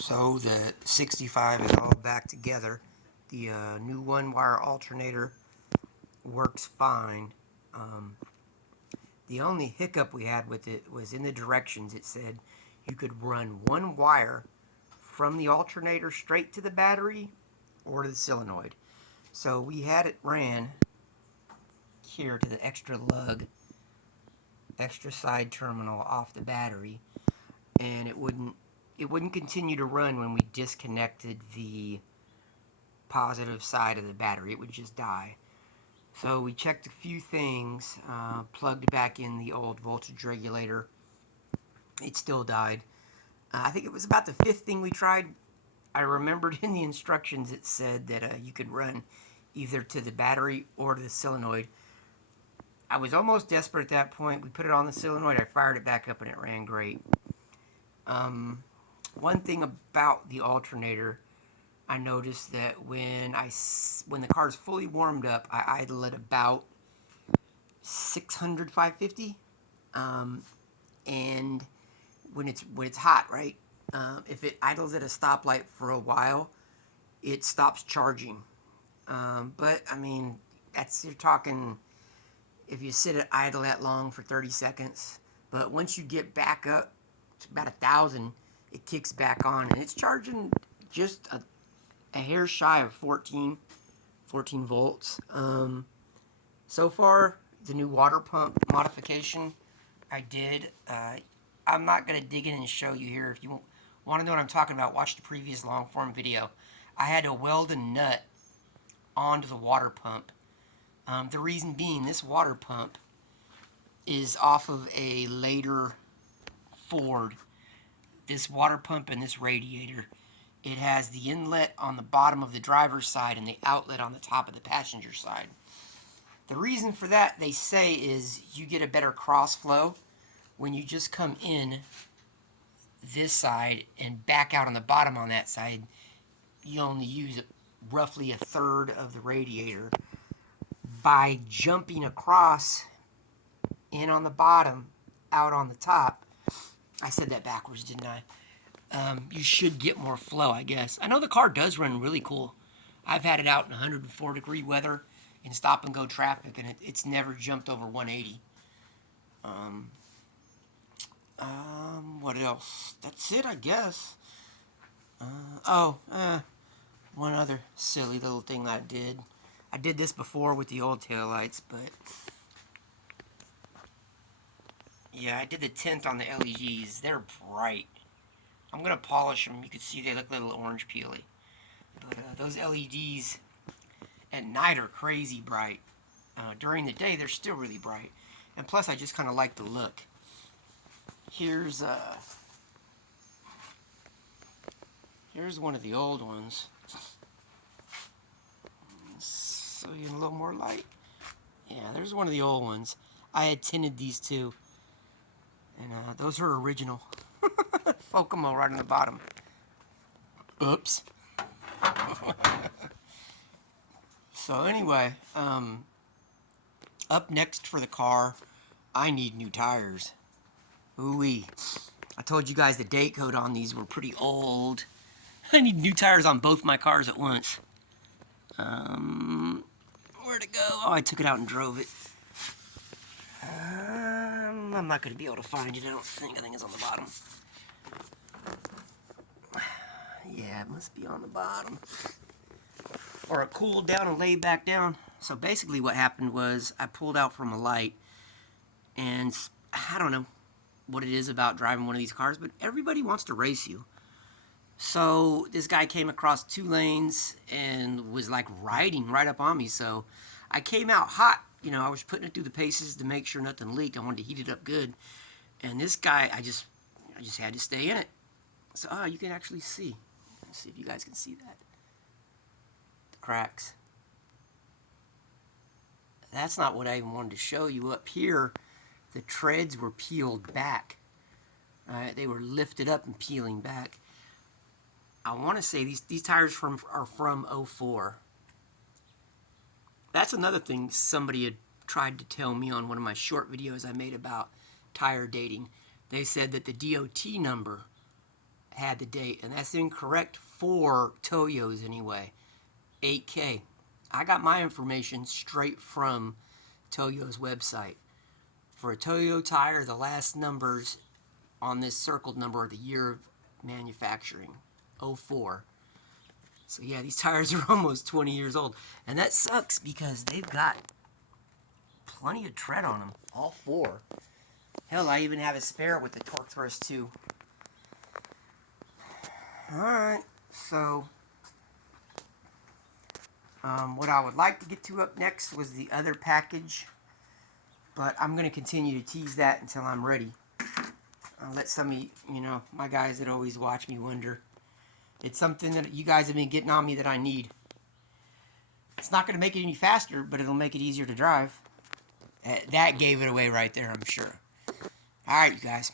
So the 65 is all back together. The new one-wire alternator works fine. Um, the only hiccup we had with it was in the directions. It said you could run one wire from the alternator straight to the battery or to the solenoid. So we had it ran here to the extra lug, extra side terminal off the battery, and it wouldn't continue to run when we disconnected the positive side of the battery. It would just die. So we checked a few things, plugged back in the old voltage regulator. It still died. I think it was about the fifth thing we tried. I remembered in the instructions it said that you could run either to the battery or to the solenoid. I was almost desperate at that point. We put it on the solenoid. I fired it back up and it ran great. One thing about the alternator, I noticed that when the car is fully warmed up, I idle at about 600, 550. And when it's hot, right? If it idles at a stoplight for a while, it stops charging. But I mean, you're talking if you sit at idle that long for 30 seconds. But once you get back up to about 1,000, it kicks back on, and it's charging just a hair shy of 14 volts. So far, the new water pump modification I did, I'm not going to dig in and show you here. If you want to know what I'm talking about, watch the previous long form video. I had to weld a nut onto the water pump. The reason being, this water pump is off of a later Ford. This water pump and this radiator, it has the inlet on the bottom of the driver's side and the outlet on the top of the passenger side. The reason for that, they say, is you get a better cross flow when you just come in this side and back out on the bottom on that side. You only use roughly a third of the radiator. By jumping across in on the bottom, out on the top, I said that backwards, didn't I? You should get more flow, I guess. I know the car does run really cool. I've had it out in 104-degree weather in stop-and-go traffic, and it's never jumped over 180. What else? That's it, I guess. One other silly little thing that I did. I did this before with the old taillights, but yeah, I did the tint on the LEDs. They're bright. I'm going to polish them. You can see they look a little orange peely. But those LEDs at night are crazy bright. During the day, they're still really bright. And plus, I just kind of like the look. Here's one of the old ones. So you get a little more light. Yeah, there's one of the old ones. I had tinted these two. And those are original. Focomo right on the bottom. Oops. So anyway, up next for the car, I need new tires. Ooh-wee. I told you guys the date code on these were pretty old. I need new tires on both my cars at once. Where'd it go? Oh, I took it out and drove it. I'm not going to be able to find it, I don't think. I think it's on the bottom. Yeah, it must be on the bottom. Or it cooled down and laid back down. So basically what happened was I pulled out from a light, and I don't know what it is about driving one of these cars, but everybody wants to race you. So this guy came across 2 lanes and was like riding right up on me. So I came out hot. You know, I was putting it through the paces to make sure nothing leaked. I wanted to heat it up good. And this guy, I just had to stay in it. So, you can actually see. Let's see if you guys can see that. The cracks. That's not what I even wanted to show you. Up here, the treads were peeled back. They were lifted up and peeling back. I want to say these tires are from 04. That's another thing somebody had tried to tell me on one of my short videos I made about tire dating. They said that the DOT number had the date, and that's incorrect for Toyos anyway. 8K. I got my information straight from Toyo's website. For a Toyo tire, the last numbers on this circled number are the year of manufacturing, '04. So yeah, these tires are almost 20 years old, and that sucks because they've got plenty of tread on them, all four. Hell, I even have a spare with the torque thrust too. Alright, so what I would like to get to up next was the other package, but I'm going to continue to tease that until I'm ready. I'll let some of you, my guys that always watch me wonder. It's something that you guys have been getting on me that I need. It's not going to make it any faster, but it'll make it easier to drive. That gave it away right there, I'm sure. Alright, you guys.